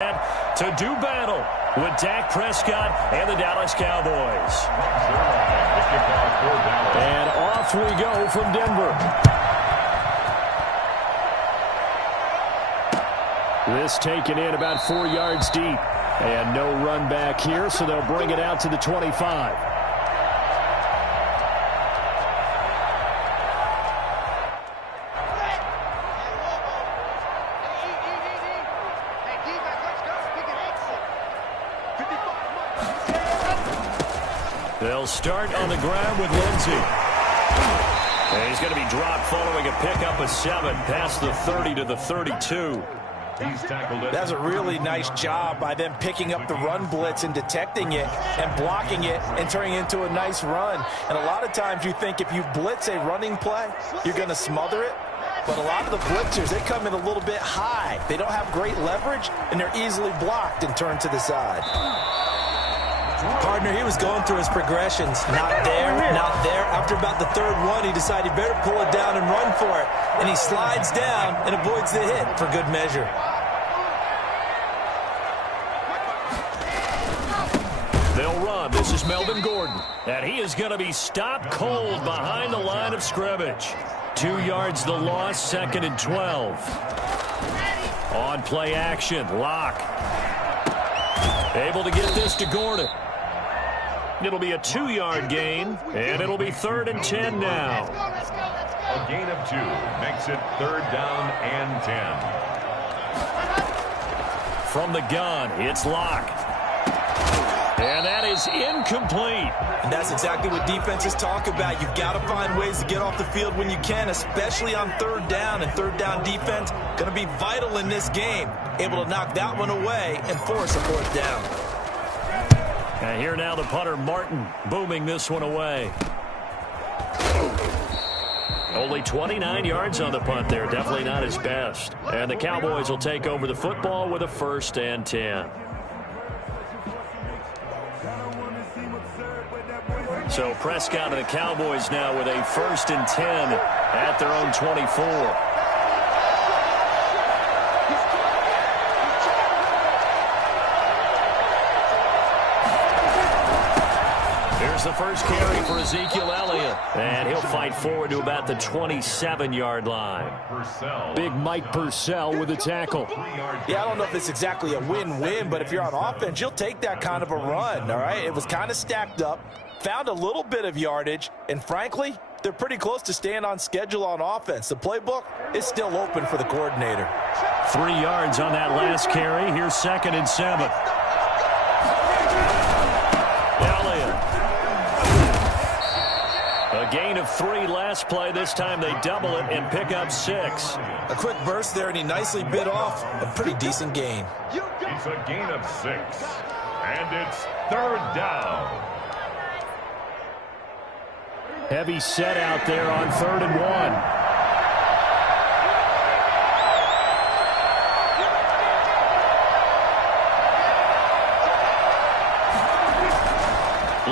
To do battle with Dak Prescott and the Dallas Cowboys. And off we go from Denver. This taken in about 4 yards deep. And no run back here, so they'll bring it out to the 25. They'll start on the ground with Lindsey. And he's going to be dropped following a pickup of 7 past the 30 to the 32. That's a really nice job by them picking up the run blitz and detecting it and blocking it and turning it into a nice run. And a lot of times you think if you blitz a running play, you're going to smother it. But a lot of the blitzers, they come in a little bit high. They don't have great leverage, and they're easily blocked and turned to the side. Partner, he was going through his progressions. Not there, not there. After about the third one, he decided he better pull it down and run for it. And he slides down and avoids the hit for good measure. They'll run. This is Melvin Gordon. And he is going to be stopped cold behind the line of scrimmage. 2 yards the loss, 2nd and 12. On play action, Locke. Able to get this to Gordon. It'll be a 2-yard gain, and it'll be 3rd and 10 now. A gain of 2 makes it 3rd down and 10. From the gun, it's Locke. And that is incomplete. And that's exactly what defenses talk about. You've got to find ways to get off the field when you can, especially on 3rd down. And 3rd down defense going to be vital in this game. Able to knock that one away and force a 4th down. And here now the punter, Martin, booming this one away. Only 29 yards on the punt there. Definitely not his best. And the Cowboys will take over the football with a 1st and 10. So Prescott and the Cowboys now with a 1st and 10 at their own 24. Here's the first carry for Ezekiel Elliott. And he'll fight forward to about the 27-yard line. Big Mike Purcell with a tackle. Yeah, I don't know if it's exactly a win-win, but if you're on offense, you'll take that kind of a run, all right? It was kind of stacked up. Found a little bit of yardage, and frankly, they're pretty close to staying on schedule on offense. The playbook is still open for the coordinator. 3 yards on that last carry. Here's 2nd and 7. Elliott. A gain of 3 last play. This time they double it and pick up 6. A quick burst there, and he nicely bit off a pretty decent gain. It's a gain of 6, and it's 3rd down. Heavy set out there on 3rd and 1.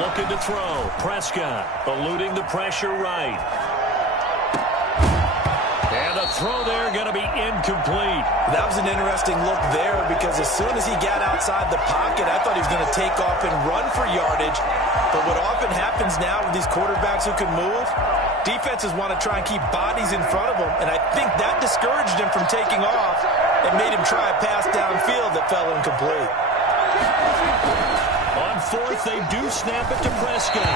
Looking to throw. Prescott eluding the pressure right. And the throw there going to be incomplete. That was an interesting look there because as soon as he got outside the pocket, I thought he was going to take off and run for yardage. But what often happens now with these quarterbacks who can move, defenses want to try and keep bodies in front of them. And I think that discouraged him from taking off and made him try a pass downfield that fell incomplete. On 4th, they do snap it to Prescott. A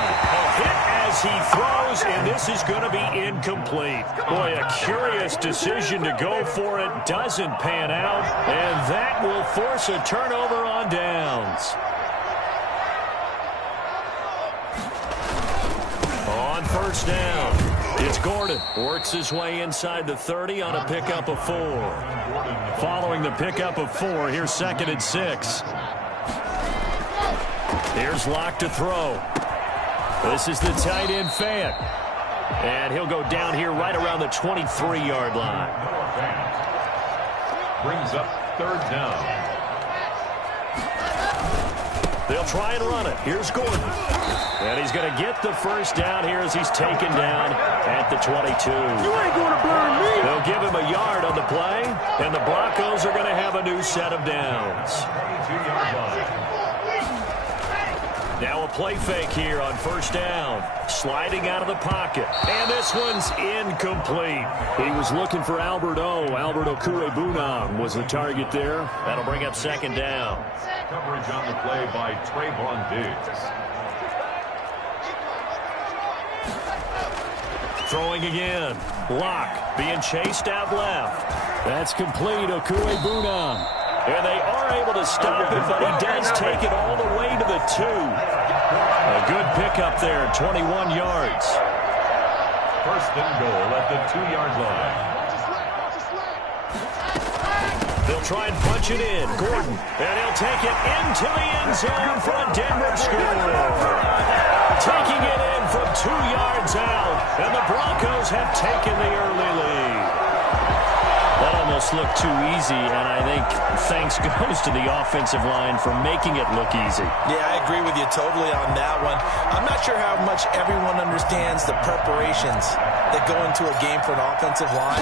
hit as he throws, and this is going to be incomplete. Boy, a curious decision to go for it. Doesn't pan out, and that will force a turnover on downs. On 1st down, it's Gordon. Works his way inside the 30 on a pickup of 4. Following the pickup of 4, here's 2nd and 6. Here's Locke to throw. This is the tight end, Fant. And he'll go down here right around the 23-yard line. Brings up 3rd down. They'll try and run it. Here's Gordon. And he's going to get the first down here as he's taken down at the 22. You ain't going to burn me. They'll give him a yard on the play, and the Broncos are going to have a new set of downs. 22-yard line. Now a play fake here on first down. Sliding out of the pocket. And this one's incomplete. He was looking for Albert Okwuegbunam was the target there. That'll bring up second down. Coverage on the play by Trayvon Diggs. Throwing again. Block being chased out left. That's complete. Okwuegbunam. And they are able to stop it, but he does take it all the way to the 2. A good pickup there, 21 yards. First and goal at the 2-yard line. They'll try and punch it in. Gordon, and he'll take it into the end zone for a Denver score. Taking it in from 2 yards out, and the Broncos have taken the early lead. That almost looked too easy, and I think thanks goes to the offensive line for making it look easy. Yeah, I agree with you totally on that one. I'm not sure how much everyone understands the preparations that go into a game for an offensive line,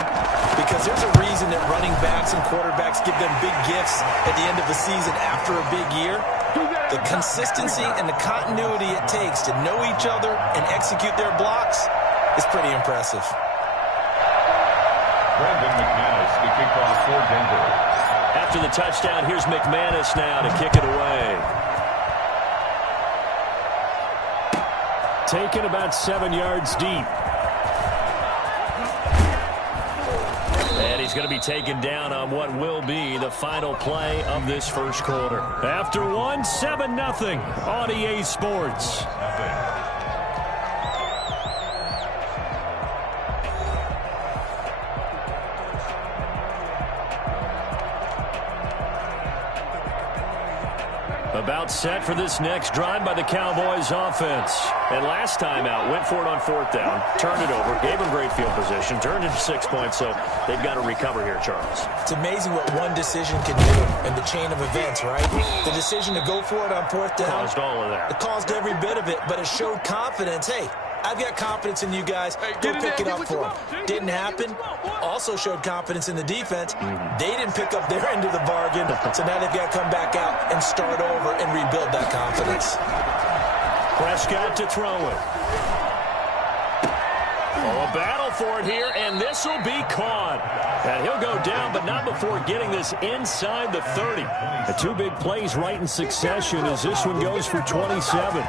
because there's a reason that running backs and quarterbacks give them big gifts at the end of the season after a big year. The consistency and the continuity it takes to know each other and execute their blocks is pretty impressive. Brandon McManus to kick off for Denver. After the touchdown, here's McManus now to kick it away. Taken about 7 yards deep. And he's going to be taken down on what will be the final play of this first quarter. After one, 7-0 on EA Sports. About set for this next drive by the Cowboys offense. And last time out, went for it on fourth down, turned it over, gave them great field position, turned it to 6 points, so they've got to recover here, Charles. It's amazing what one decision can do in the chain of events, right? The decision to go for it on fourth down. Caused all of that. It caused every bit of it, but it showed confidence. Hey, I've got confidence in you guys. Go pick it up for them. Didn't happen. Also showed confidence in the defense. They didn't pick up their end of the bargain, so now they've got to come back out and start over and rebuild that confidence. Prescott to throw it. Oh, a battle for it here, and this will be caught. And he'll go down, but not before getting this inside the 30. The two big plays right in succession as this one goes for 27.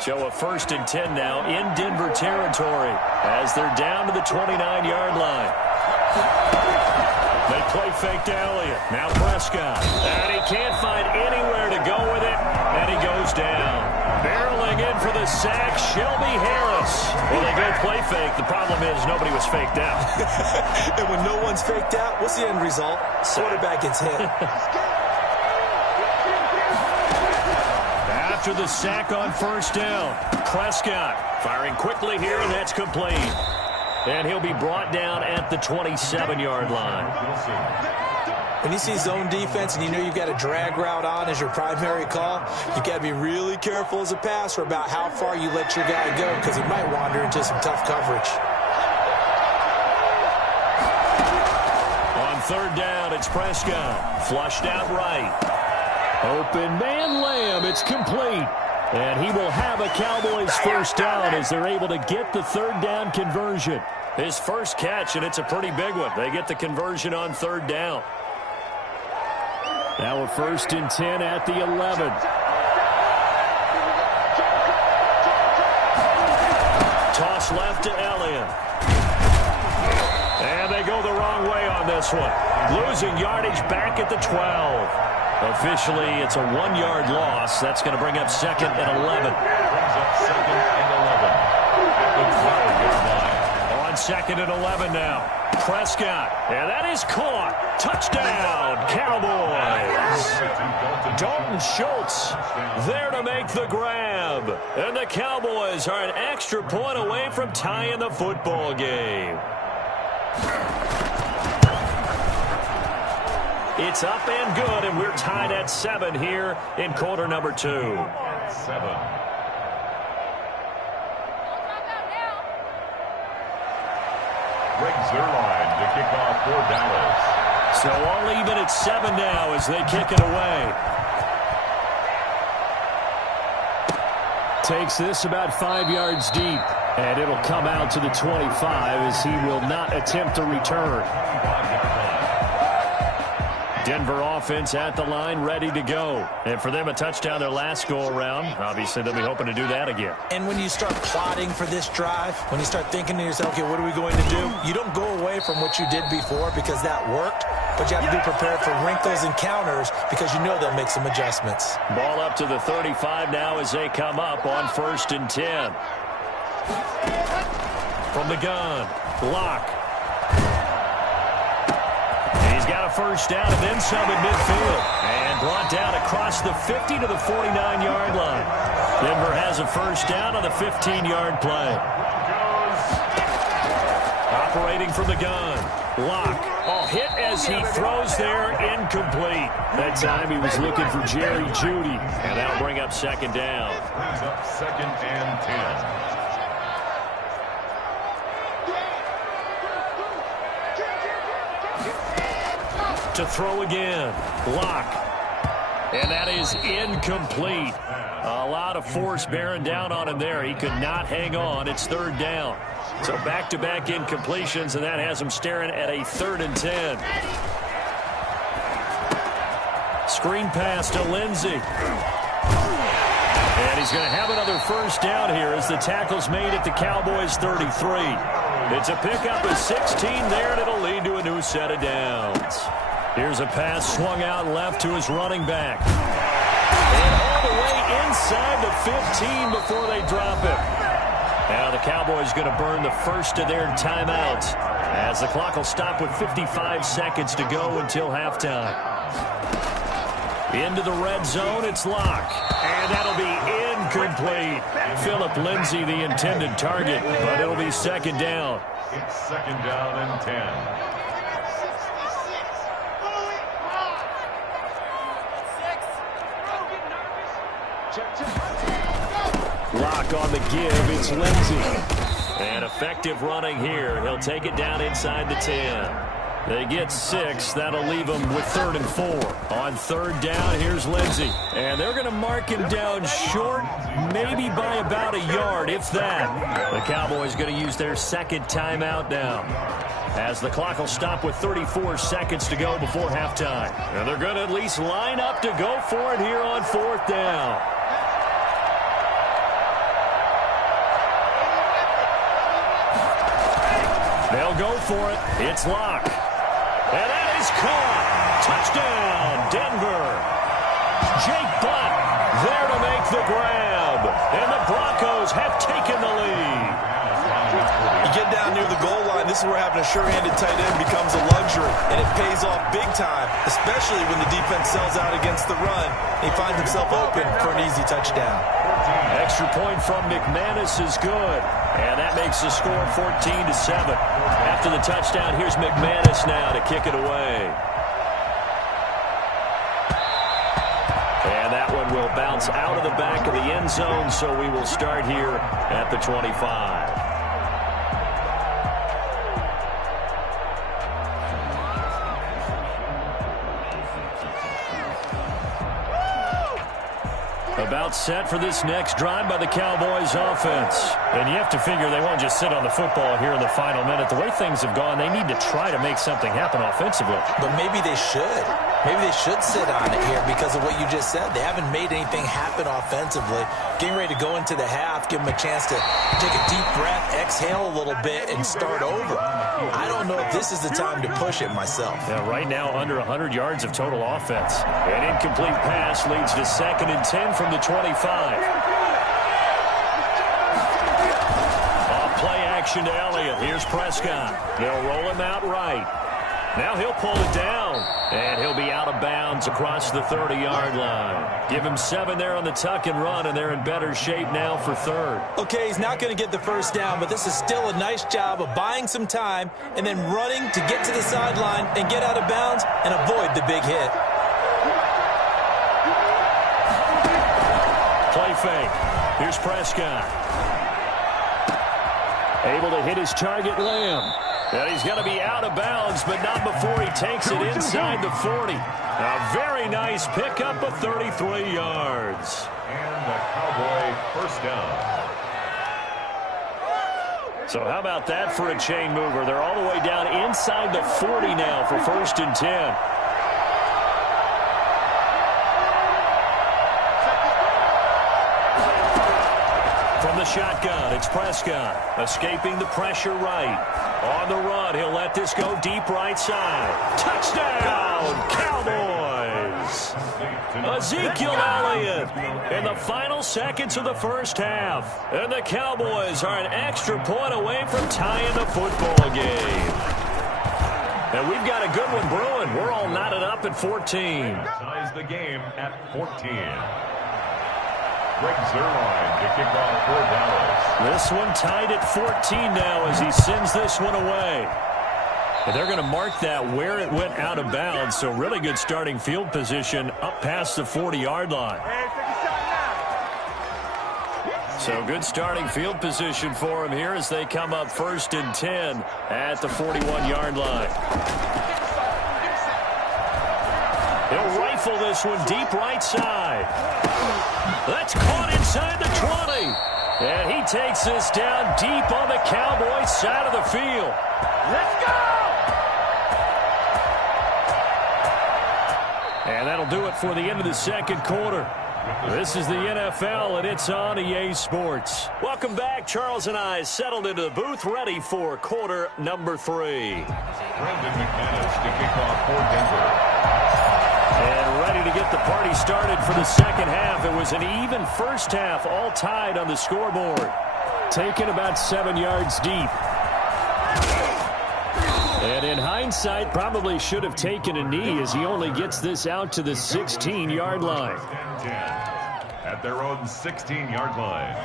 So a 1st and 10 now in Denver territory as they're down to the 29-yard line. They play fake to Elliott. Now Prescott. And he can't find anywhere to go with it, and he goes down. Barreling in for the sack, Shelby Harris. Well, they go play fake. The problem is nobody was faked out. And when no one's faked out, what's the end result? Quarterback gets hit. After the sack on first down, Prescott firing quickly here, and that's complete. And he'll be brought down at the 27-yard line. When you see zone defense and you know you've got a drag route on as your primary call, you've got to be really careful as a passer about how far you let your guy go, because he might wander into some tough coverage. On third down, it's Prescott. Flushed out right. Open man Lamb. It's complete. And he will have a Cowboys first down as they're able to get the third down conversion. His first catch, and it's a pretty big one. They get the conversion on third down. Now a 1st and 10 at the 11. Toss left to Elliott. And they go the wrong way on this one. Losing yardage back at the 12. Officially, it's a 1-yard loss. That's going to bring up 2nd and 11. Brings up 2nd and 11 at the 12-yard line. On 2nd and 11 now. Prescott. And that is caught. Touchdown, Cowboys. Dalton Schultz there to make the grab. And the Cowboys are an extra point away from tying the football game. It's up and good, and we're tied at 7 here in quarter number 2. 7. Greg Zuerlein to kick off for Dallas. So all even at 7 now as they kick it away. Takes this about 5 yards deep, and it'll come out to the 25 as he will not attempt to return. Denver offense at the line, ready to go. And for them, a touchdown their last go-around. Obviously, they'll be hoping to do that again. And when you start plotting for this drive, when you start thinking to yourself, okay, what are we going to do? You don't go away from what you did before because that worked, but you have to be prepared for wrinkles and counters because you know they'll make some adjustments. Ball up to the 35 now as they come up on 1st and 10. From the gun, Locke. He's got a first down and then some at midfield. And brought down across the 50 to the 49-yard line. Denver has a first down on the 15-yard play. Operating from the gun. Locke. Oh, hit as he throws there. Incomplete. That time he was looking for Jerry Jeudy. And that'll bring up 2nd down. Brings up 2nd and 10. To throw again. Locke. And that is incomplete. A lot of force bearing down on him there. He could not hang on. It's 3rd down. So back-to-back incompletions, and that has him staring at a 3rd and 10. Screen pass to Lindsey. And he's going to have another first down here as the tackle's made at the Cowboys' 33. It's a pickup of 16 there, and it'll lead to a new set of downs. Here's a pass swung out left to his running back. And all the way inside the 15 before they drop it. Now the Cowboys going to burn the first of their timeouts as the clock will stop with 55 seconds to go until halftime. Into the red zone, it's Locke. And that'll be incomplete. Philip Lindsay, the intended target, but it'll be 2nd down. It's 2nd down and 10. Locke on the give, it's Lindsey. And effective running here. He'll take it down inside the 10. They get 6. That'll leave them with 3rd and 4. On 3rd down, here's Lindsey. And they're going to mark him down short, maybe by about a yard, if that. The Cowboys going to use their 2nd timeout now, as the clock will stop with 34 seconds to go before halftime. And they're going to at least line up to go for it here on 4th down. They'll go for it. It's Locke. And that is caught. Touchdown, Denver. Jake Butt there to make the grab. And the Broncos have taken the lead. You get down near the goal line, this is where having a sure-handed tight end becomes a luxury. And it pays off big time, especially when the defense sells out against the run. He finds himself open for an easy touchdown. Extra point from McManus is good. And that makes the score 14-7. After the touchdown, here's McManus now to kick it away. And that one will bounce out of the back of the end zone, so we will start here at the 25. About set for this next drive by the Cowboys offense. And you have to figure they won't just sit on the football here in the final minute. The way things have gone, they need to try to make something happen offensively. But maybe they should. Maybe they should sit on it here because of what you just said. They haven't made anything happen offensively. Getting ready to go into the half, give them a chance to take a deep breath, exhale a little bit, and start over. I don't know if this is the time to push it myself. Yeah, right now under 100 yards of total offense. An incomplete pass leads to 2nd and 10 from the 25. Off play action to Elliott. Here's Prescott. They'll roll him out right. Now he'll pull it down, and he'll be out of bounds across the 30-yard line. Give him 7 there on the tuck and run, and they're in better shape now for third. Okay, he's not going to get the first down, but this is still a nice job of buying some time and then running to get to the sideline and get out of bounds and avoid the big hit. Play fake. Here's Prescott. Able to hit his target, Lamb. And he's going to be out of bounds, but not before he takes it inside the 40. A very nice pickup of 33 yards. And the Cowboy first down. So how about that for a chain mover? They're all the way down inside the 40 now for 1st and 10. From the shotgun, it's Prescott, escaping the pressure right. On the run, he'll let this go deep right side. Touchdown, Cowboys! Ezekiel Elliott in the final seconds of the first half. And the Cowboys are an extra point away from tying the football game. And we've got a good one brewing. We're all knotted up at 14. Ties the game at 14. Greg Zuerlein to kick off for Dallas. This one tied at 14 now as he sends this one away. And they're going to mark that where it went out of bounds, so really good starting field position up past the 40-yard line. So good starting field position for him here as they come up 1st and 10 at the 41-yard line. He'll rifle this one deep right side. That's caught inside the 20. And he takes this down deep on the Cowboys side of the field. Let's go! And that'll do it for the end of the second quarter. This is the NFL, and it's on EA Sports. Welcome back. Charles and I settled into the booth, ready for quarter number 3. Brandon McManus to kick off for Denver. And ready to get the party started for the second half. It was an even first half, all tied on the scoreboard. Taken about 7 yards deep. And in hindsight, probably should have taken a knee as he only gets this out to the 16-yard line. At their own 16-yard line.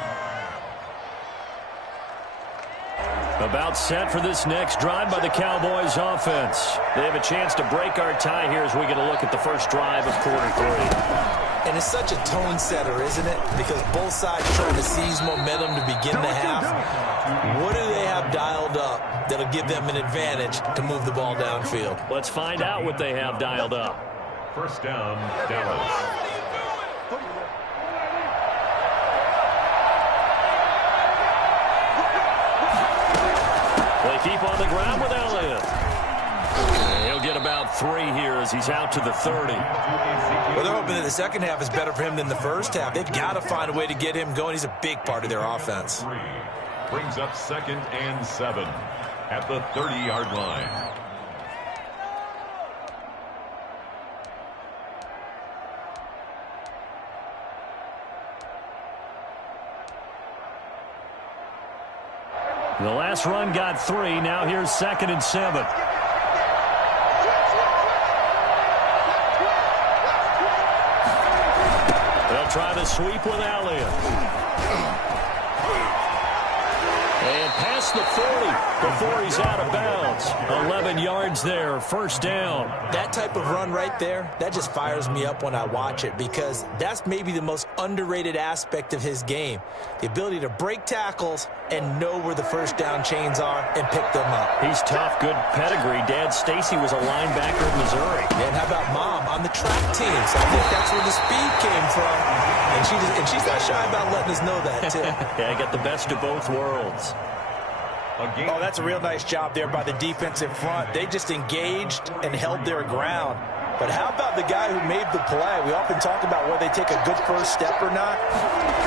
About set for this next drive by the Cowboys offense. They have a chance to break our tie here as we get a look at the first drive of quarter 3. And it's such a tone setter, isn't it? Because both sides trying to seize momentum to begin the half. What do they have dialed up that'll give them an advantage to move the ball downfield? Let's find out what they have dialed up. First down, Dallas. They keep on the ground with Elliott. He'll get about 3 here as he's out to the 30. Well, they're hoping that the second half is better for him than the first half. They've got to find a way to get him going. He's a big part of their offense. Brings up 2nd and 7 at the 30-yard line. The last run got 3. Now here's 2nd and 7. They'll try to sweep with Elliott. And past the 40 before he's out of bounds. 11 yards there, first down. That type of run right there, that just fires me up when I watch it because that's maybe the most underrated aspect of his game. The ability to break tackles and know where the first down chains are and pick them up. He's tough, good pedigree. Dad Stacy was a linebacker in Missouri. And how about Mom on the track team? So I think that's where the speed came from. And she's not shy about letting us know that, too. Yeah, I got the best of both worlds. Oh, that's a real nice job there by the defensive front. They just engaged and held their ground. But how about the guy who made the play? We often talk about whether they take a good first step or not.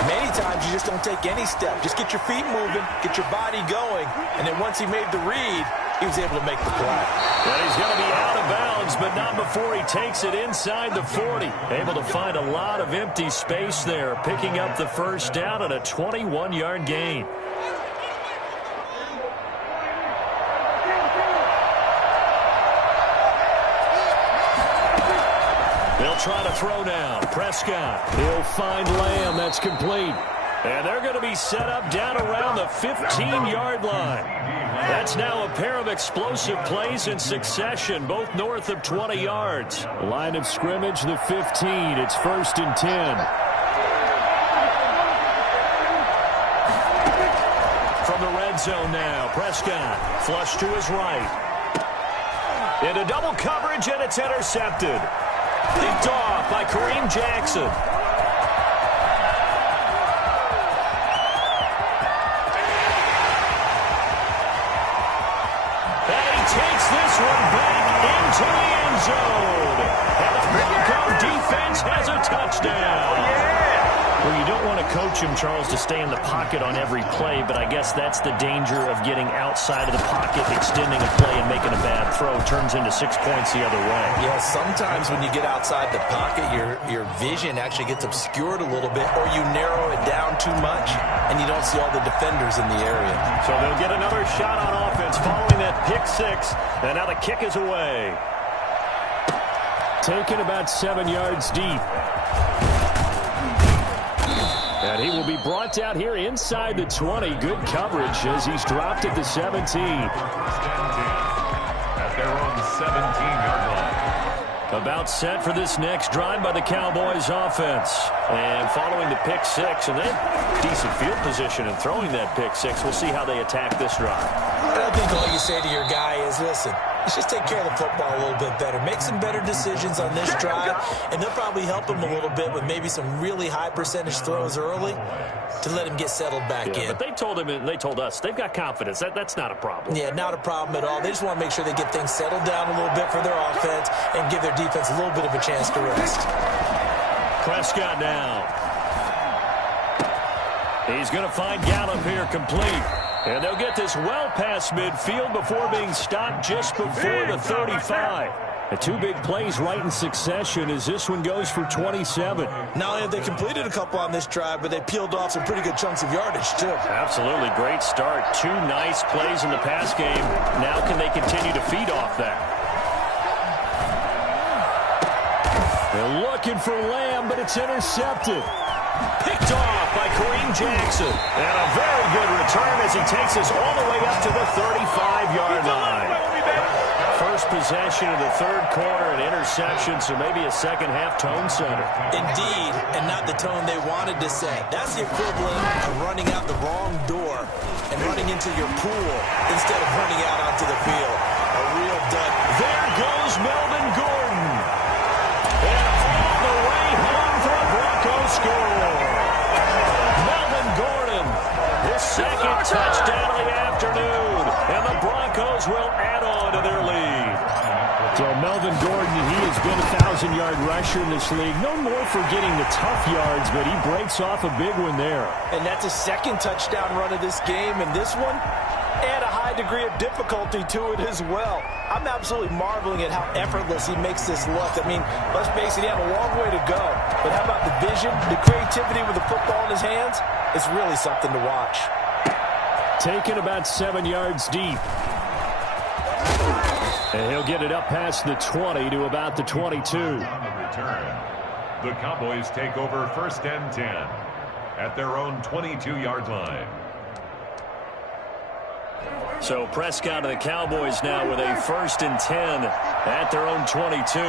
Many times you just don't take any step. Just get your feet moving, get your body going, and then once he made the read, he was able to make the play. Well, he's going to be out of bounds, but not before he takes it inside the 40. Able to find a lot of empty space there, picking up the first down at a 21-yard gain. try to throw now. Prescott. He'll find Lamb. That's complete. And they're going to be set up down around the 15-yard line. That's now a pair of explosive plays in succession, both north of 20 yards. Line of scrimmage, the 15. It's 1st and 10. From the red zone now, Prescott flush to his right. Into double coverage, and it's intercepted. Picked off by Kareem Jackson. Takes this one back into the end zone. And the Bronco defense has a touchdown. Well, you don't want to coach him, Charles, to stay in the pocket on every play, but I guess that's the danger of getting outside of the pocket, extending a play and making a bad throw. Turns into 6 points the other way. Yeah, sometimes when you get outside the pocket, your vision actually gets obscured a little bit, or you narrow it down too much, and you don't see all the defenders in the area. So they'll get another shot on offense following that pick six, and now the kick is away. Taken about 7 yards deep. And he will be brought down here inside the 20. Good coverage as he's dropped at the 17. At their own 17-yard line. About set for this next drive by the Cowboys offense. And following the pick six, and they have decent field position in throwing that pick six. We'll see how they attack this drive. I think all you say to your guy is, listen, let's just take care of the football a little bit better. Make some better decisions on this drive, and they'll probably help him a little bit with maybe some really high percentage throws early to let him get settled back in. But they told him, and they told us, they've got confidence. That's not a problem. Yeah, not a problem at all. They just want to make sure they get things settled down a little bit for their offense and give their defense a little bit of a chance to rest. Prescott now. He's going to find Gallup here complete. And they'll get this well past midfield before being stopped just before the 35. The two big plays right in succession as this one goes for 27. Not only have they completed a couple on this drive, but they peeled off some pretty good chunks of yardage, too. Absolutely. Great start. Two nice plays in the pass game. Now can they continue to feed off that? They're looking for Lamb, but it's intercepted. Picked off by Kareem Jackson. And a very good return as he takes us all the way up to the 35-yard line. First possession of the third quarter, an interception, so maybe a second-half tone setter. Indeed, and not the tone they wanted to set. That's the equivalent of running out the wrong door and running into your pool instead of running out onto the field. A real dud. There goes Melvin Gordon. And all the way home for a Broncos score. Melvin Gordon, his second touchdown of the afternoon. And the Broncos will add on to their lead. So Melvin Gordon, he has been a 1,000-yard rusher in this league. No more for getting the tough yards, but he breaks off a big one there. And that's a second touchdown run of this game. And this one, add a high degree of difficulty to it as well. I'm absolutely marveling at how effortless he makes this look. I mean, let's face it, he had a long way to go. But how about the vision, the creativity with the football in his hands? It's really something to watch. Taken about 7 yards deep. And he'll get it up past the 20 to about the 22. On the return, the Cowboys take over 1st and 10 at their own 22-yard line. So Prescott and the Cowboys now with a 1st and 10 at their own 22.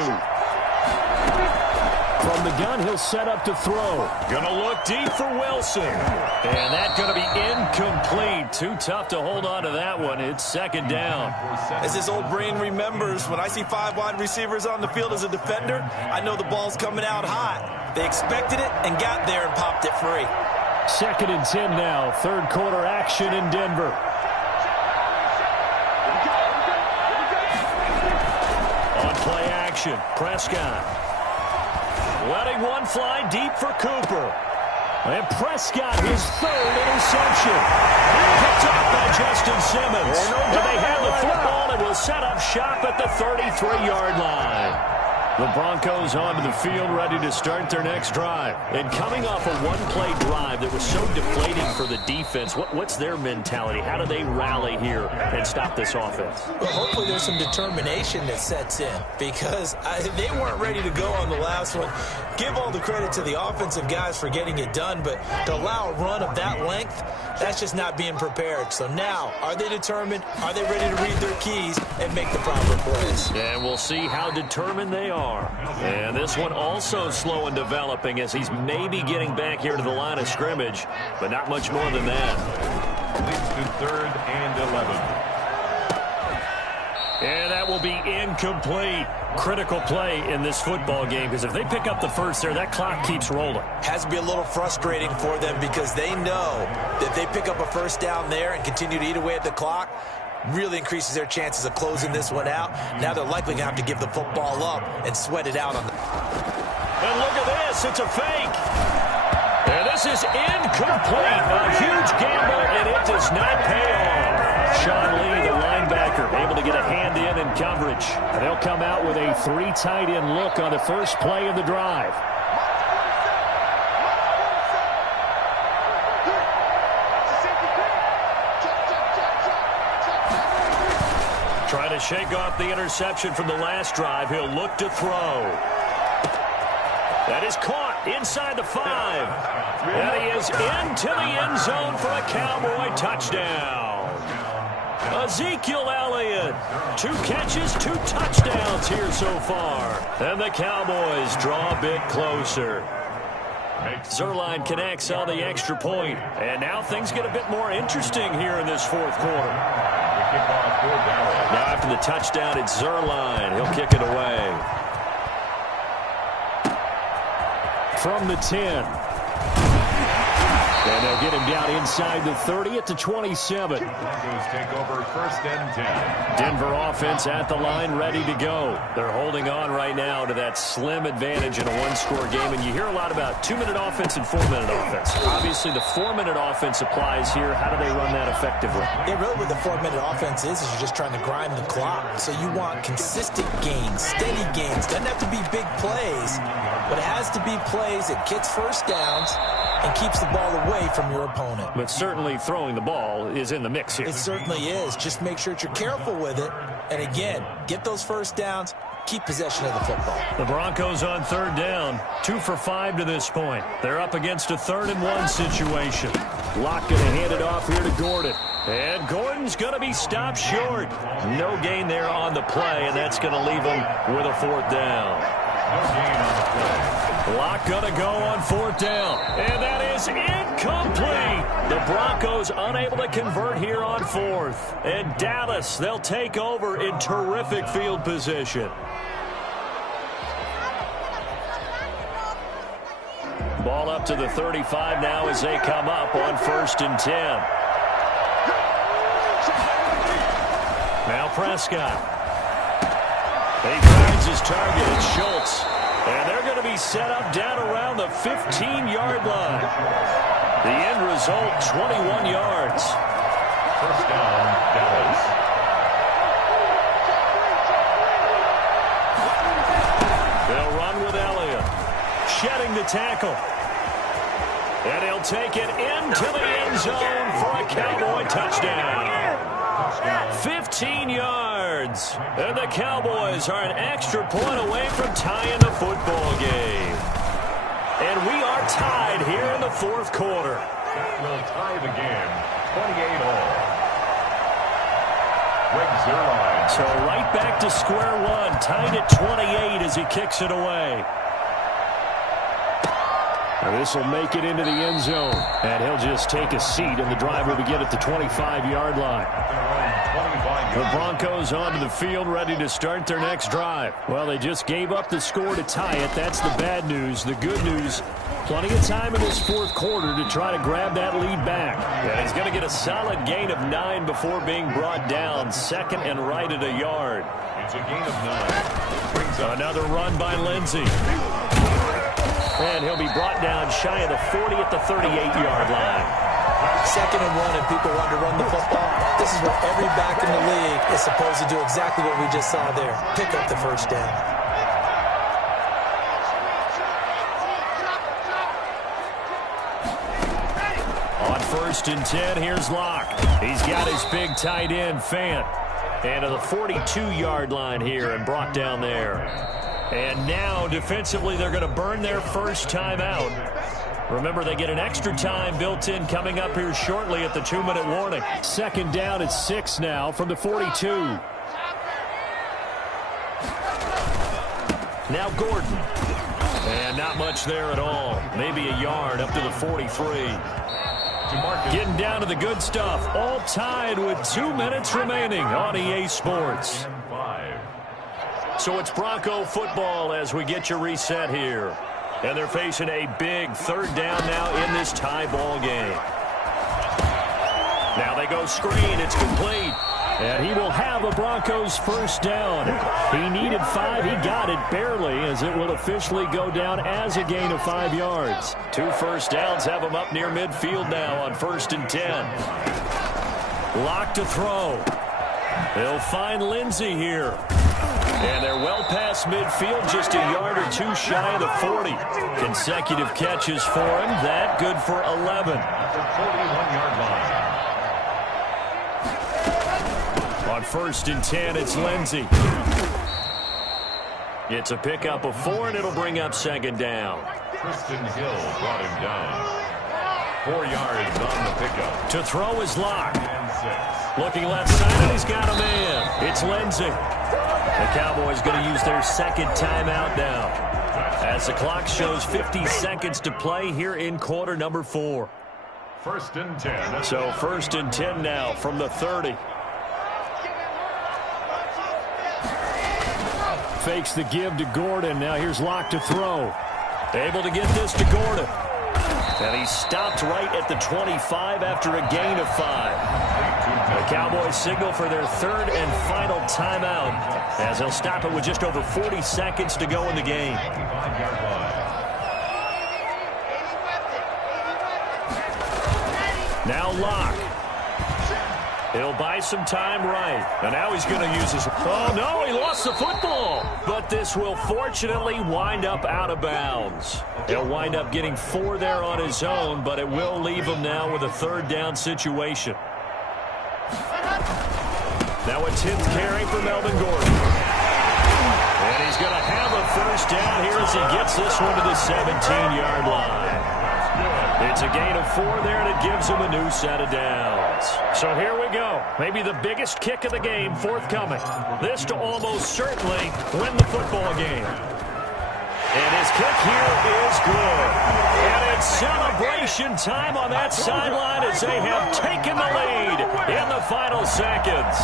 From the gun, he'll set up to throw. Gonna look deep for Wilson. And that's gonna be incomplete. Too tough to hold on to that one. It's second down. As his old brain remembers, when I see 5 wide receivers on the field as a defender, I know the ball's coming out hot. They expected it and got there and popped it free. 2nd and 10 now. Third quarter action in Denver. On play action, Prescott. Letting one fly deep for Cooper. And Prescott, his third interception. Picked up by Justin Simmons. And they have the football and will set up shop at the 33-yard line. The Broncos onto the field, ready to start their next drive. And coming off a one-play drive that was so deflating for the defense, what's their mentality? How do they rally here and stop this offense? Well, hopefully there's some determination that sets in because they weren't ready to go on the last one. Give all the credit to the offensive guys for getting it done, but to allow a run of that length, that's just not being prepared. So now, are they determined? Are they ready to read their keys and make the proper plays? And we'll see how determined they are. And this one also slow in developing as he's maybe getting back here to the line of scrimmage, but not much more than that. Leads to 3rd and 11. And that will be incomplete. Critical play in this football game because if they pick up the first there, that clock keeps rolling. Has to be a little frustrating for them because they know that they pick up a first down there and continue to eat away at the clock, really increases their chances of closing this one out. Now they're likely going to have to give the football up and sweat it out on the... And look at this. It's a fake. And this is incomplete. A huge gamble, and it does not pay off. Sean Lee, the linebacker, able to get a hand in coverage. And they'll come out with a 3 tight end look on the first play of the drive. Trying to shake off the interception from the last drive. He'll look to throw. That is caught inside the 5. And he is into the end zone for a Cowboy touchdown. Ezekiel Elliott, 2 catches, 2 touchdowns here so far. And the Cowboys draw a bit closer. Zerline connects on the extra point. And now things get a bit more interesting here in this 4th quarter. Now after the touchdown, it's Zerline. He'll kick it away. From the 10. And they'll get him down inside the 30 at the 27. Broncos take over 1st and 10. Denver offense at the line, ready to go. They're holding on right now to that slim advantage in a 1-score game. And you hear a lot about 2-minute offense and 4-minute offense. Obviously, the 4-minute offense applies here. How do they run that effectively? Yeah, really what the 4-minute offense is you're just trying to grind the clock. So you want consistent gains, steady gains. Doesn't have to be big plays, but it has to be plays that gets first downs and keeps the ball away from your opponent. But certainly throwing the ball is in the mix here. It certainly is. Just make sure that you're careful with it. And again, get those first downs, keep possession of the football. The Broncos on 3rd down, 2 for 5 to this point. They're up against a 3rd and 1 situation. Locke going to hand it off here to Gordon. And Gordon's going to be stopped short. No gain there on the play, and that's going to leave him with a 4th down. No gain on the play. Locke going to go on 4th down. And that is incomplete. The Broncos unable to convert here on 4th. And Dallas, they'll take over in terrific field position. Ball up to the 35 now as they come up on 1st and 10. Now Prescott. He finds his target. It's Schultz. And they're going to be set up down around the 15-yard line. The end result, 21 yards. 1st down, Dallas. They'll run with Elliott. Shedding the tackle. And he'll take it into the end zone for a Cowboy touchdown. 15 yards. And the Cowboys are an extra point away from tying the football game. And we are tied here in the 4th quarter. Will tie the game, 28-all. Greg Zerline. So right back to square one, tied at 28 as he kicks it away. And this will make it into the end zone. And he'll just take a seat, and the drive will begin at the 25-yard line. The Broncos onto the field, ready to start their next drive. Well, they just gave up the score to tie it. That's the bad news. The good news, plenty of time in this 4th quarter to try to grab that lead back. And he's going to get a solid gain of 9 before being brought down. 2nd and right at a yard. It's a gain of 9. Brings up another run by Lindsey. And he'll be brought down shy of the 40 at the 38-yard line. 2nd and 1 and people want to run the football. This is what every back in the league is supposed to do, exactly what we just saw there. Pick up the first down. first and 10. Here's Locke. He's got his big tight end, Fant. And to the 42-yard line here and brought down there. And now, defensively, they're going to burn their first time out. Remember, they get an extra time built in coming up here shortly at the 2-minute warning. Second down at 6 now from the 42. Now Gordon. And not much there at all. Maybe a yard up to the 43. Getting down to the good stuff. All tied with 2 minutes remaining on EA Sports. So it's Bronco football as we get you reset here. And they're facing a big third down now in this tie ball game. Now they go screen. It's complete. And he will have a Broncos first down. He needed 5. He got it barely as it will officially go down as a gain of 5 yards. 2 first downs have him up near midfield now on 1st and 10. Lock to throw. They'll find Lindsey here. And they're well past midfield, just a yard or 2 shy of the 40. Consecutive catches for him. That good for 11. 41-yard line. On 1st and 10, it's Lindsey. It's a pickup of 4, and it'll bring up 2nd down. Kristen Hill brought him down. 4 yards on the pickup. To throw is Locke. And 6. Looking left side, and he's got a man. It's Lindsey. The Cowboys going to use their second timeout now, as the clock shows 50 seconds to play here in quarter number 4. 1st and 10. So 1st and 10 now from the 30. Fakes the give to Gordon. Now here's Locke to throw. Able to get this to Gordon. And he stopped right at the 25 after a gain of 5. The Cowboys signal for their 3rd and final timeout, as they'll stop it with just over 40 seconds to go in the game. Now Locke. He'll buy some time right. And now he's going to use his... Oh, no, he lost the football. But this will fortunately wind up out of bounds. He'll wind up getting 4 there on his own, but it will leave him now with a 3rd down situation. Now a 10th carry for Melvin Gordon. And he's going to have a first down here as he gets this one to the 17-yard line. It's a gain of 4 there, and it gives him a new set of downs. So here we go. Maybe the biggest kick of the game forthcoming. This to almost certainly win the football game. And his kick here is good. And it's celebration time on that sideline as they have taken the lead in the final seconds.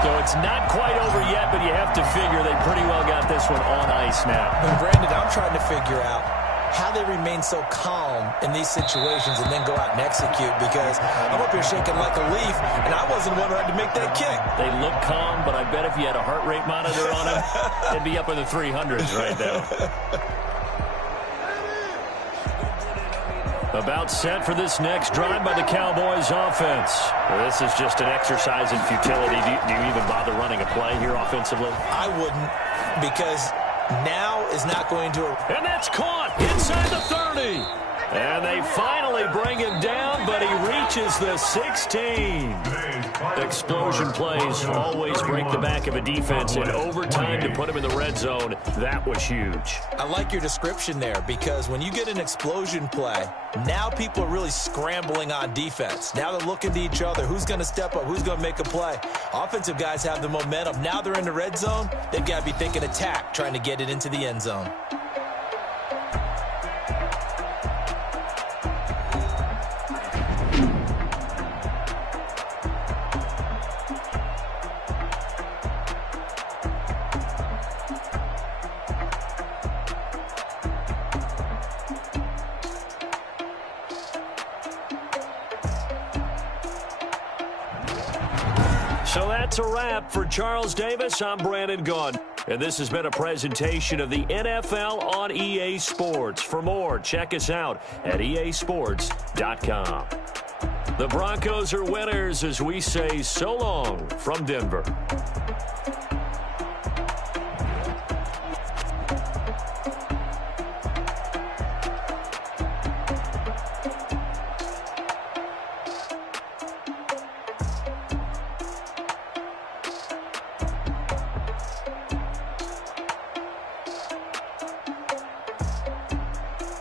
So it's not quite over yet, but you have to figure they pretty well got this one on ice now. And Brandon, I'm trying to figure out how they remain so calm in these situations and then go out and execute, because I'm up here shaking like a leaf, and I wasn't one who had to make that kick. They look calm, but I bet if you had a heart rate monitor on them, they'd be up in the 300s right now. About set for this next drive by the Cowboys offense. This is just an exercise in futility. Do you even bother running a play here offensively? I wouldn't, because now is not going to... And that's caught inside the 30. And they finally bring him down, but he reaches the 16. Explosion plays always break the back of a defense in overtime to put him in the red zone. That was huge. I like your description there, because when you get an explosion play, now people are really scrambling on defense. Now they're looking to each other. Who's going to step up? Who's going to make a play? Offensive guys have the momentum. Now they're in the red zone. They've got to be thinking attack, trying to get it into the end zone. So that's a wrap for Charles Davis. I'm Brandon Gaudin. And this has been a presentation of the NFL on EA Sports. For more, check us out at easports.com. The Broncos are winners as we say so long from Denver.